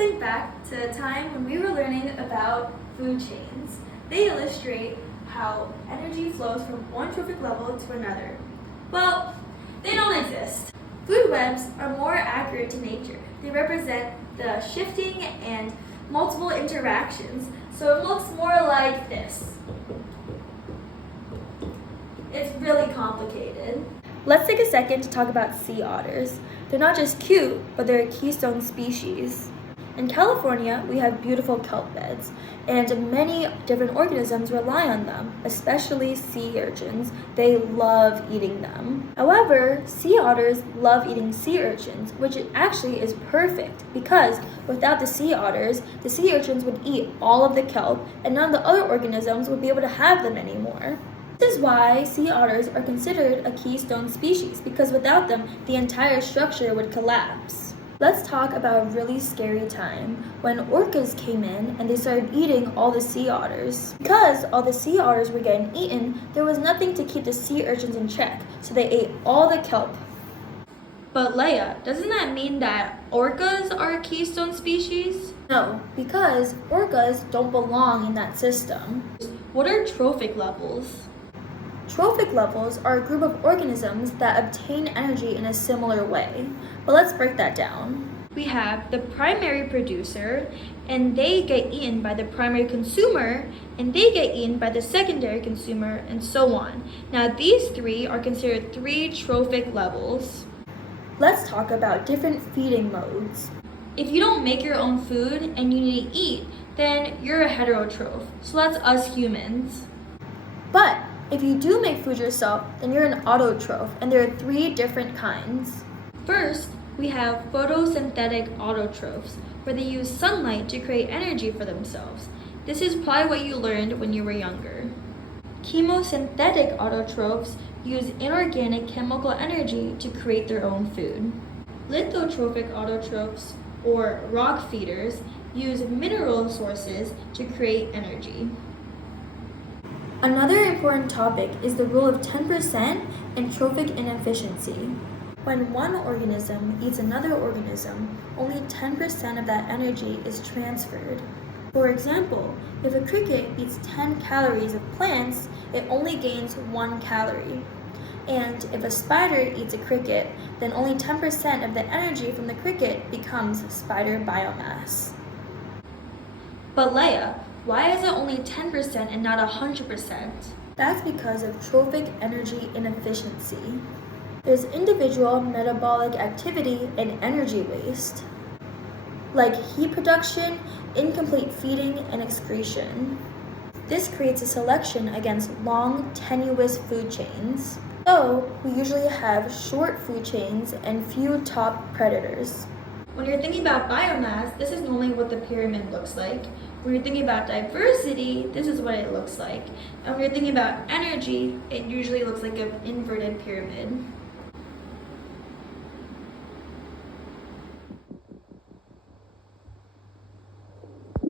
think back to a time when we were learning about food chains. They illustrate how energy flows from one trophic level to another. Well, they don't exist. Food webs are more accurate to nature. They represent the shifting and multiple interactions, so it looks more like this. It's really complicated. Let's take a second to talk about sea otters. They're not just cute, but they're a keystone species. In California, we have beautiful kelp beds, and many different organisms rely on them, especially sea urchins. They love eating them. However, sea otters love eating sea urchins, which actually is perfect because without the sea urchins would eat all of the kelp, and none of the other organisms would be able to have them anymore. This is why sea otters are considered a keystone species, because without them, the entire structure would collapse. Let's talk about a really scary time when orcas came in and they started eating all the sea otters. Because all the sea otters were getting eaten, there was nothing to keep the sea urchins in check, so they ate all the kelp. But Lea, doesn't that mean that orcas are a keystone species? No, because orcas don't belong in that system. What are trophic levels? Trophic levels are a group of organisms that obtain energy in a similar way. But let's break that down. We have the primary producer, and they get eaten by the primary consumer, and they get eaten by the secondary consumer, and so on. Now these three are considered three trophic levels. Let's talk about different feeding modes. If you don't make your own food and you need to eat, then you're a heterotroph. So that's us humans. But if you do make food yourself, then you're an autotroph, and there are three different kinds. First, we have photosynthetic autotrophs, where they use sunlight to create energy for themselves. This is probably what you learned when you were younger. Chemosynthetic autotrophs use inorganic chemical energy to create their own food. Lithotrophic autotrophs, or rock feeders, use mineral sources to create energy. Another important topic is the rule of 10% and trophic inefficiency. When one organism eats another organism, only 10% of that energy is transferred. For example, if a cricket eats 10 calories of plants, it only gains 1 calorie. And if a spider eats a cricket, then only 10% of the energy from the cricket becomes spider biomass. But Lea, why is it only 10% and not 100%? That's because of trophic energy inefficiency. There's individual metabolic activity and energy waste, like heat production, incomplete feeding, and excretion. This creates a selection against long, tenuous food chains. So, we usually have short food chains and few top predators. When you're thinking about biomass, this is normally what the pyramid looks like. When you're thinking about diversity, this is what it looks like. And when you're thinking about energy, it usually looks like an inverted pyramid.